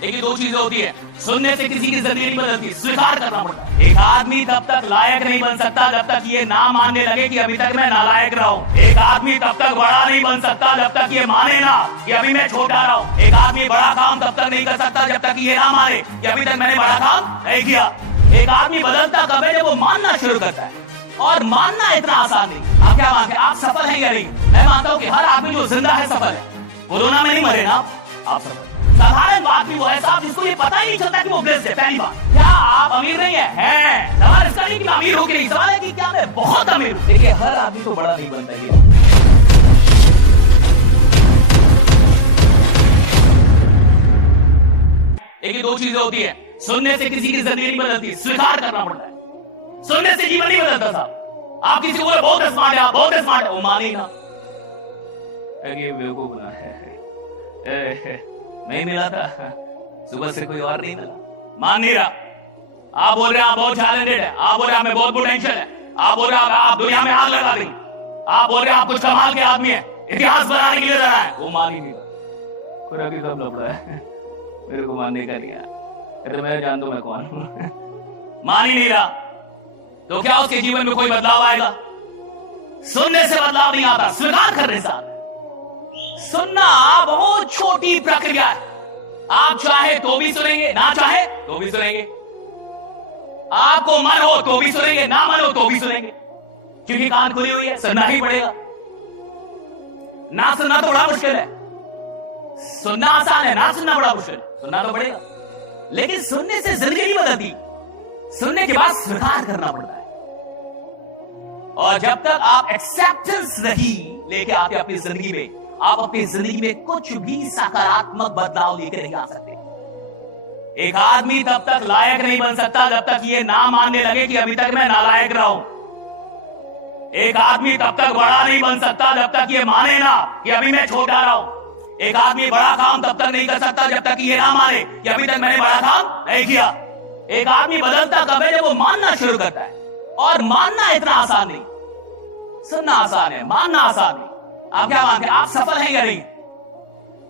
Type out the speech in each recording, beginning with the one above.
लेकिन दो चीजें होती है, सुनने से किसी की जिंदगी नहीं बदलती, स्वीकार करना पड़ता है। एक आदमी तब तक लायक नहीं बन सकता जब तक ये ना मानने लगे कि अभी तक मैं नालायक रहा हूँ। एक आदमी तब तक बड़ा नहीं बन सकता जब तक ये माने ना कि अभी मैं छोटा रहा हूँ। एक आदमी बड़ा काम तब तक नहीं कर सकता जब तक ये ना माने कि अभी तक मैंने बड़ा काम नहीं किया। एक आदमी बदलता कब है? जब वो मानना शुरू करता है, और मानना इतना आसान नहीं। आप क्या मानते हैं? आप सफल हैं या नहीं? मैं मानता हूं कि हर आदमी जो जिंदा है सफल है। कोरोना में नहीं मरे ना आप सफल। साधारण बात भी वो है साहब जिसको ये पता ही नहीं चलता कि वो ब्लेस्ड है। पहली बात, क्या आप अमीर नहीं है? सवाल इसका नहीं कि मैं अमीर हूं कि नहीं, सवाल है कि क्या मैं बहुत अमीर हूं। देखिए, हर आदमी तो बड़ा नहीं बनता है। एक दो चीजें होती है, सुनने से किसी की जिंदगी नहीं बदलती, स्वीकार करना पड़ता है। सुनने से जीवन नहीं बदलता साहब। आप किसी को बोले बहुत स्मार्ट है, आप बहुत स्मार्ट है, वो मानेगा ये बेवकूफ ना है, नहीं मिला था सुबह से कोई और नहीं मिला, मान नहीं रहा। आप बोल रहे हैं आप बहुत टैलेंटेड है, आप बोल रहे हैं आप में बहुत पोटेंशियल है, आप बोल रहे हैं आप दुनिया में आग लगा देंगे, आप बोल रहे हैं आप कुछ कमाल के आदमी है, इतिहास बनाने के लिए रहा है, वो मान ही नहीं रहा। खुदा की सब लपड़ा है, मेरे को मानने का नहीं है, तो मैं जान दो मैं कौन हूं। मान ही नहीं रहा तो क्या उसके जीवन में कोई बदलाव आएगा? सुनने से बदलाव नहीं आता, स्वीकार करने से आता। सुनना बहुत छोटी प्रक्रिया है। आप चाहे तो भी सुनेंगे, ना चाहे तो भी सुनेंगे। आपको मन हो तो भी सुनेंगे, ना मन हो तो भी सुनेंगे, क्योंकि कान खुली हुई है, सुनना ही पड़ेगा। ना सुनना तो बड़ा मुश्किल है, सुनना आसान है, ना सुनना बड़ा मुश्किल है। सुनना तो पड़ेगा, लेकिन सुनने से जिंदगी नहीं बदलती। सुनने के बाद स्वीकार करना पड़ता है, और जब तक आप एक्सेप्टेंस नहीं लेके आते अपनी जिंदगी में, आप अपनी जिंदगी में कुछ भी सकारात्मक बदलाव लेकर नहीं आ सकते। एक आदमी तब तक लायक नहीं बन सकता जब तक ये ना मानने लगे कि अभी तक मैं नालायक रहा हूं। एक आदमी तब तक बड़ा नहीं बन सकता जब तक ये माने ना कि अभी मैं छोटा रहा हूं। एक आदमी बड़ा काम तब तक नहीं कर सकता जब तक ये ना माने कि अभी तक मैंने बड़ा काम नहीं किया। एक आदमी बदलता कब है? जब वो मानना शुरू करता है, और मानना इतना आसान नहीं। सुनना आसान है, मानना आसान नहीं। आप क्या मानते हैं? आप सफल हैं या नहीं?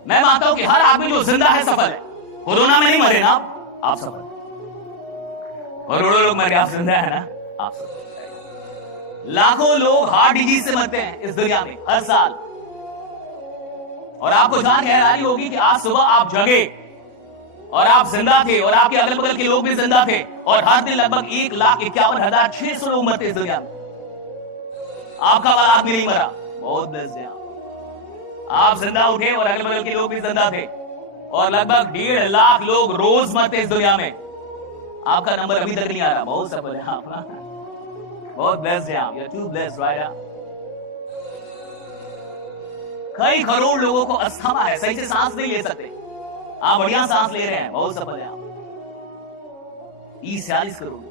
मैं मानता हूं कि हर आदमी जो जिंदा है सफल है। कोरोना में नहीं मरे ना आप सफल। करोड़ों लोग मरे, आप जिंदा है ना आप सफल। लाखों लोग हार्ट डिजीज से मरते हैं इस दुनिया में हर साल, और आपको जान के हैरानी होगी कि आज सुबह आप जगे और आप जिंदा थे, और आपके अगल बगल के लोग भी जिंदा थे, और हर दिन लगभग 1,51,600 लोग मरते इस दुनिया में। आपका वाला आदमी नहीं मरा, बहुत ब्लेस्ड है आप जिंदा उठे, और अगल बगल के लोग भी जिंदा थे, और लगभग 1.5 लाख लोग रोज मरते इस दुनिया में। आपका नंबर अभी तक नहीं आ रहा, बहुत सफल है आप, बहुत ब्लेस्ड है आप, टू ब्लेस्ड राइट। कई करोड़ लोगों को अस्थमा है, सही से सांस नहीं ले सकते, आप बढ़िया सांस ले रहे हैं, बहुत सफल है आप। 40 crore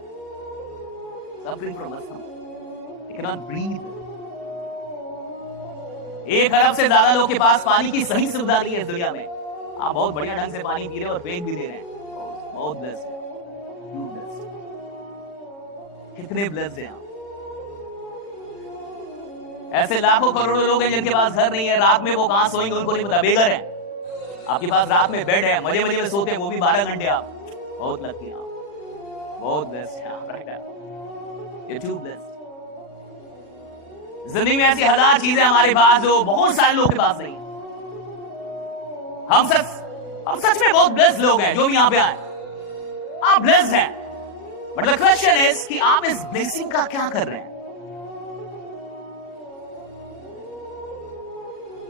suffering from asthma, they can not breathe. 1 अरब से ज्यादा लोगों के पास पानी की सही सुविधा नहीं है इस दुनिया में। आप बहुत बढ़िया ढंग से पानी पी रहे हैं और फेंक भी दे रहे हैं, बहुत ब्लेस्ड है, कितने ब्लेस्ड हैं आप। ऐसे लाखों करोड़ों लोग हैं जिनके पास घर नहीं है, रात में वो कहां सोएंगे उनको नहीं पता, बेघर है। आपके पास रात में बेड है, मजे मजे में सोते हैं, वो भी 12 घंटे। आप बहुत लकी हैं, आप बहुत ब्लेस्ड हैं आप, राइट, ये टू ब्लेस्ड। जिंदगी में ऐसी 1000 चीजें हमारे पास जो बहुत सारे लोगों के पास नहीं है। हम सच में बहुत ब्लेस्ड लोग हैं जो भी यहां पे आए, आप ब्लेस्ड हैं, बट द क्वेश्चन इज कि आप इस ब्लेसिंग का क्या कर रहे हैं?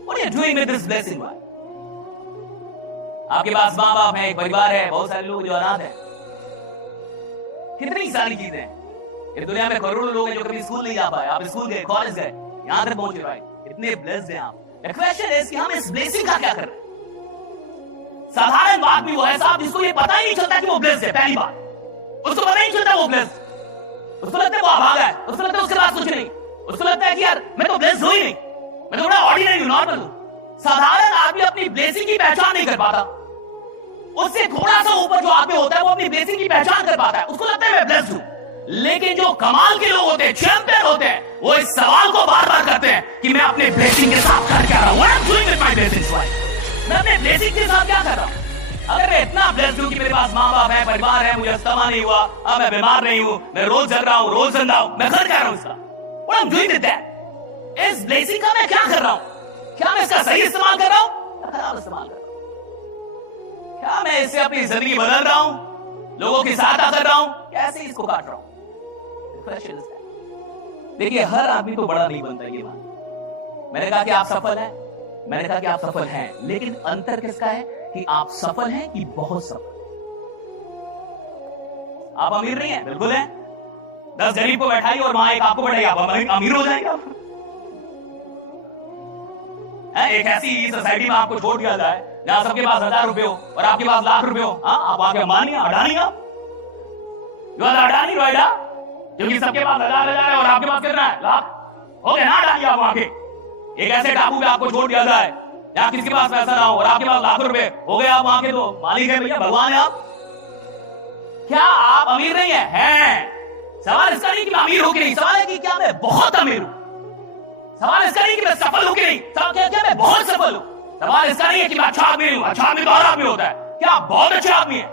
What are you doing with this blessing? आपके पास माँ बाप है, एक परिवार है, बहुत सारे लोग जो अनाथ हैं, कितनी सारी चीजें हैं। इस दुनिया में करोड़ों लोग हैं जो कभी स्कूल नहीं जा पाए, आप स्कूल गए, कॉलेज गए, यहां तक पहुंचे, राइट, इतने ब्लेस्ड हैं आप। द क्वेश्चन इज कि हम इस ब्लेसिंग का क्या कर रहे हैं? साधारण बात भी वो है साहब जिसको ये पता ही नहीं चलता कि वो ब्लेस्ड है। पहली बात, उसको पता ही नहीं चलता वो ब्लेस्ड, उसको लगता है वो अभागा है, उसको लगता है उसके पास कुछ नहीं, उसको लगता है कि यार मैं तो ब्लेस्ड हूं ही नहीं, मैं तो बड़ा ऑर्डिनरी हूं, नॉर्मल हूं। साधारण आदमी अपनी ब्लेसिंग की पहचान नहीं कर पाता। उससे थोड़ा सा ऊपर जो आदमी होता है वो अपनी ब्लेसिंग की पहचान कर पाता है, उसको लगता है मैं ब्लेस्ड हूं। लेकिन जो कमाल के लोग होते हैं, चैंपियन होते हैं, वो इस सवाल को बार बार करते हैं कि मैं अपने ब्लेसिंग के साथ कर क्या रहा हूं, what I am doing with my blessings, मैं अपने ब्लेसिंग के साथ क्या कर रहा हूं। अगर मैं इतना ब्लेस्ड हूं कि मेरे पास माँ बाप है, परिवार है, मुझे अस्थमा नहीं हुआ, अब मैं बीमार नहीं हूं, मैं रोज जल रहा हूं, रोज जिंदा हूं, मैं खर्च कर रहा हूं इसका, What I'm doing with that? इस ब्लेसिंग का मैं क्या कर रहा हूं? क्या मैं इसका सही इस्तेमाल कर रहा हूं या खराब इस्तेमाल कर रहा हूं? क्या मैं इससे अपनी जिंदगी बदल रहा हूं, लोगों की सहायता कर रहा हूं, कैसे इसको काट रहा हूं? देखिए, हर आदमी तो बड़ा नहीं बनता, ये बात मैंने कहा कि आप सफल हैं, मैंने कहा कि आप सफल हैं, लेकिन अंतर किसका है कि आप सफल हैं कि बहुत सफल। आप अमीर नहीं हैं, बिल्कुल हैं, 10 गरीब को बैठाइए और वहां एक आपको बैठाइए, आप अमीर हो जाएंगे। एक ऐसी सोसाइटी में आपको छोड़ दिया जाए जहां सबके पास 1000 रुपए हो और आपके पास लाख रुपए हो, आप आके अम्बानी अडानी, आप अडानी नोएडा, क्योंकि सबके पास 1000 है और आपके पास कितना है, लाख, हो गए ना अडानी आप वहां के। एक ऐसे टापू पे आपको छोड़ दिया जाए जहां किसी के पास पैसा ना हो और आपके पास लाख रुपए, हो गए आप वहां के तो मालिक है भैया, भगवान है आप। क्या आप अमीर नहीं है? हैं। सवाल इसका नहीं कि मैं अमीर हूं कि नहीं, सवाल है कि क्या मैं बहुत अमीर हूं। सवाल इसका नहीं कि मैं सफल हूं कि नहीं, सवाल क्या मैं बहुत सफल हूं। सवाल इसका नहीं है कि मैं अच्छा आदमी हूं, अच्छा आदमी तो हर आदमी होता है, क्या आप बहुत अच्छे आदमी है।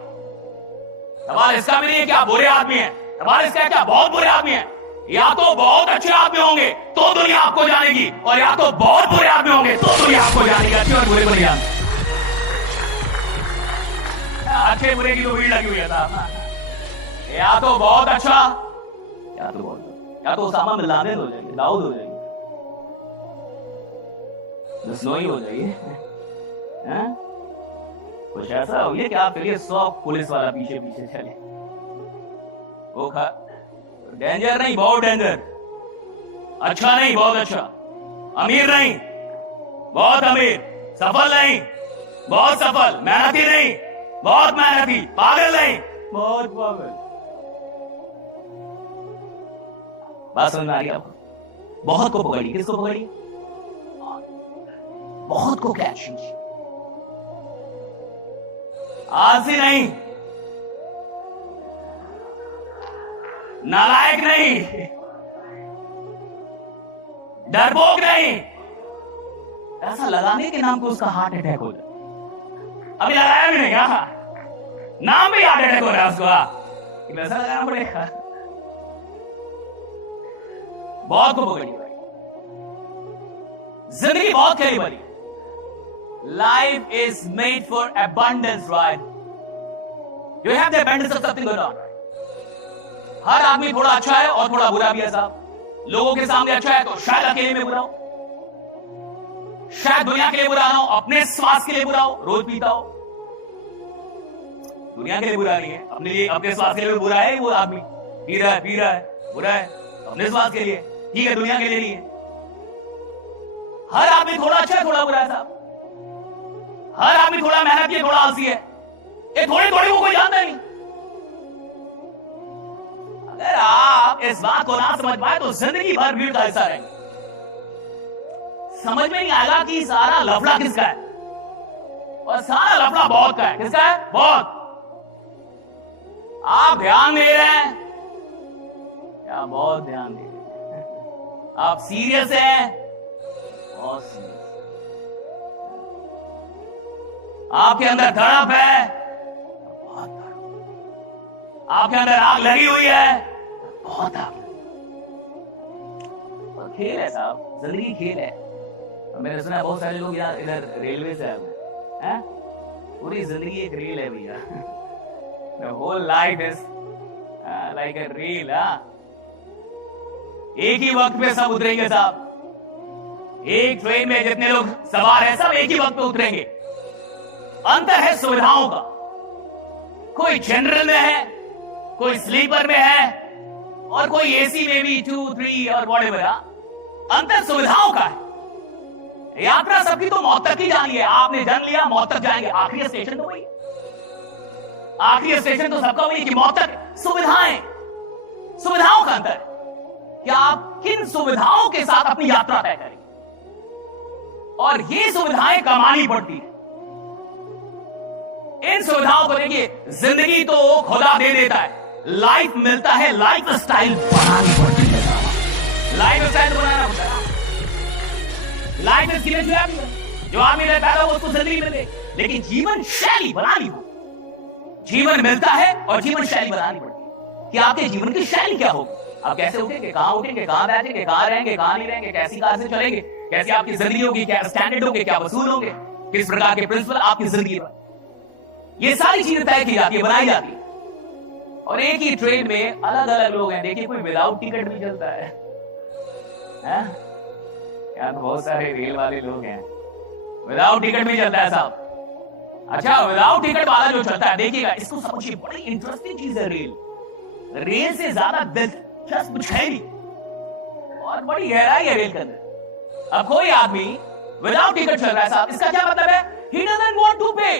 सवाल इसका भी नहीं है कि आप बुरे आदमी है, सवाल इसका है क्या बहुत बुरे आदमी है। या तो बहुत अच्छे आदमी होंगे तो दुनिया आपको जानेगी, और या तो बहुत बुरे आदमी होंगे तो दुनिया आपको जानेगी। अच्छे और बुरे को नहीं जानते, अच्छे बुरे की तो भीड़ लगी हुई है साहब। या तो बहुत अच्छा, या तो उसामा बिन लादेन हो जाएंगे, दाऊद हो जाएंगे, बिश्नोई हो जाइए, कुछ ऐसा हो गया कि आप फिर 100 पुलिस वाला पीछे पीछे चले। वो डेंजर नहीं, बहुत डेंजर, अच्छा नहीं बहुत अच्छा, अमीर नहीं बहुत अमीर, सफल नहीं बहुत सफल, मेहनती नहीं बहुत मेहनती, पागल नहीं बहुत पागल। बात समझ में आ रही आपको? बहुत को पकड़ी, किसको पकड़ी? बहुत को कैच कीजिए, आलसी नहीं, नालायक नहीं, डरपोक नहीं, ऐसा लगाने के नाम पे उसका हार्ट अटैक हो जाए। अभी लगाया भी नहीं, नाम भी हार्ट अटैक हो रहा है उसको, ऐसा लगाना पड़ेगा। बहुत को पकड़ी भाई, जिंदगी बहुत खेली बनी। Life is made for abundance, right? You have the abundance of something going on. हर आदमी थोड़ा अच्छा है और थोड़ा बुरा भी है साहब। लोगों के सामने अच्छा है तो शायद अकेले में बुरा हो, शायद दुनिया के लिए बुरा ना हो, अपने स्वास्थ्य के लिए बुरा हो, रोज पीता हो। दुनिया के लिए बुरा नहीं है, अपने लिए, अपने स्वास्थ्य के लिए बुरा है वो आदमी, पी रहा है, बुरा है अपने स्वास्थ्य के लिए, ठीक है, दुनिया के लिए नहीं है। हर आदमी थोड़ा अच्छा है थोड़ा बुरा है साहब, हर आदमी थोड़ा मेहनती है थोड़ा आलसी है, ये थोड़ी थोड़ी वो कोई जानता नहीं। अगर आप इस बात को ना समझ पाए तो जिंदगी भर भीड़ का हिस्सा रहेंगे। समझ में नहीं आएगा कि सारा लफड़ा किसका है, और सारा लफड़ा बहुत का है। किसका है? बहुत। आप ध्यान दे रहे हैं क्या? बहुत ध्यान दे रहे हैं। आप सीरियस हैं? बहुत सीरियस। आपके अंदर धड़प है? बहुत धड़प। आपके अंदर आग लगी हुई है? बहुत आग। और खेल है साहब, जिंदगी खेल है। और मैंने सुना बहुत सारे लोग यहाँ इधर रेलवे से आए हैं, पूरी जिंदगी एक रेल है भैया। The whole life is like a reel. एक ही वक्त पे सब उतरेंगे साहब। एक ट्रेन में जितने लोग सवार हैं सब एक ही वक्त पे उतरेंगे। अंतर है सुविधाओं का, कोई जनरल में है, कोई स्लीपर में है, और कोई एसी में भी 2, 3 और व्हाटएवर। अंतर सुविधाओं का है। यात्रा सबकी तो मौत तक ही जानी है। आपने जन्म लिया, मौत तक जाएंगे। आखिरी स्टेशन तो वही, आखिरी स्टेशन तो सबका वही कि मौत तक। सुविधाएं, सुविधाओं का अंतर कि आप किन सुविधाओं के साथ अपनी यात्रा तय करेंगे, और ये सुविधाएं कमानी पड़ती है। इन सुविधाओं को देखिए, जिंदगी तो खुदा दे देता है, लाइफ मिलता है, लाइफ स्टाइल बनानी पड़ती है। लाइफ स्टाइल बनाना पड़ता है। लाइफ स्किल जो आदमी पैदा हो उसको जिंदगी मिले, लेकिन जीवन शैली बनानी हो। जीवन मिलता है और जीवन शैली बनानी पड़ती है कि आपके जीवन की शैली क्या होगी। आप कैसे उठेंगे, कहां बैठेंगे, कहां रहेंगे, कहां नहीं रहेंगे, कैसी कार से चलेंगे, कैसी आपकी जिंदगी होगी, क्या स्टैंडर्ड होंगे, क्या वसूल होंगे, किस प्रकार के प्रिंसिपल आपकी जिंदगी पर, ये सारी चीजें तय की जाती है, बनाई जाती है। और एक ही ट्रेन में अलग अलग लोग हैं। देखिए कोई विदाउट टिकट भी चलता है, यार बहुत सारे रेल वाले लोग हैं विदाउट टिकट भी चलता है साहब। अच्छा, विदाउट टिकट वाला जो चलता है, देखिएगा इसको समझिए, बड़ी इंटरेस्टिंग चीज है रेल से ज्यादा दिलचस्प कुछ है नहीं और बड़ी गहराई है रेल के अंदर। अब कोई आदमी विदाउट टिकट चल रहा है साहब, इसका क्या मतलब है, ही डजंट वांट टू पे।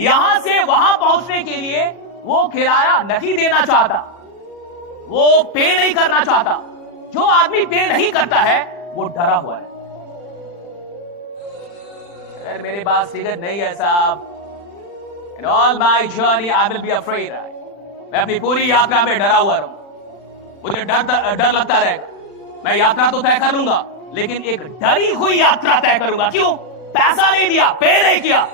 यहां से वहां पहुंचने के लिए वो किराया नहीं देना चाहता, वो पे नहीं करना चाहता। जो आदमी पे नहीं करता है वो डरा हुआ है। अगर मेरे पास टिकट नहीं है साहब, in all my journey I will be afraid. मैं अपनी पूरी यात्रा में डरा हुआ रहूं, मुझे डर लगता रहेगा। मैं यात्रा तो तय कर लूंगा लेकिन एक डरी हुई यात्रा तय करूंगा। क्यों? पैसा नहीं दिया, पे नहीं किया।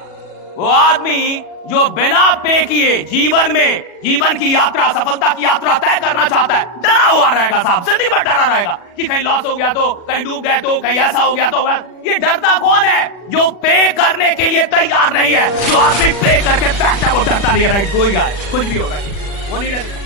वो आदमी जो बिना पे किए जीवन की यात्रा, सफलता की यात्रा तय करना चाहता है, डरा हुआ रहेगा साहब, जिंदगी भर डरा रहेगा कि कहीं लॉस हो गया तो, कहीं डूब गए तो, कहीं ऐसा हो गया तो। ये डरता कौन है? जो पे करने के लिए तैयार नहीं है। जो आदमी पे करके पैसा वो डरता नहीं है, कोई कुछ भी होगा वो नहीं डरता।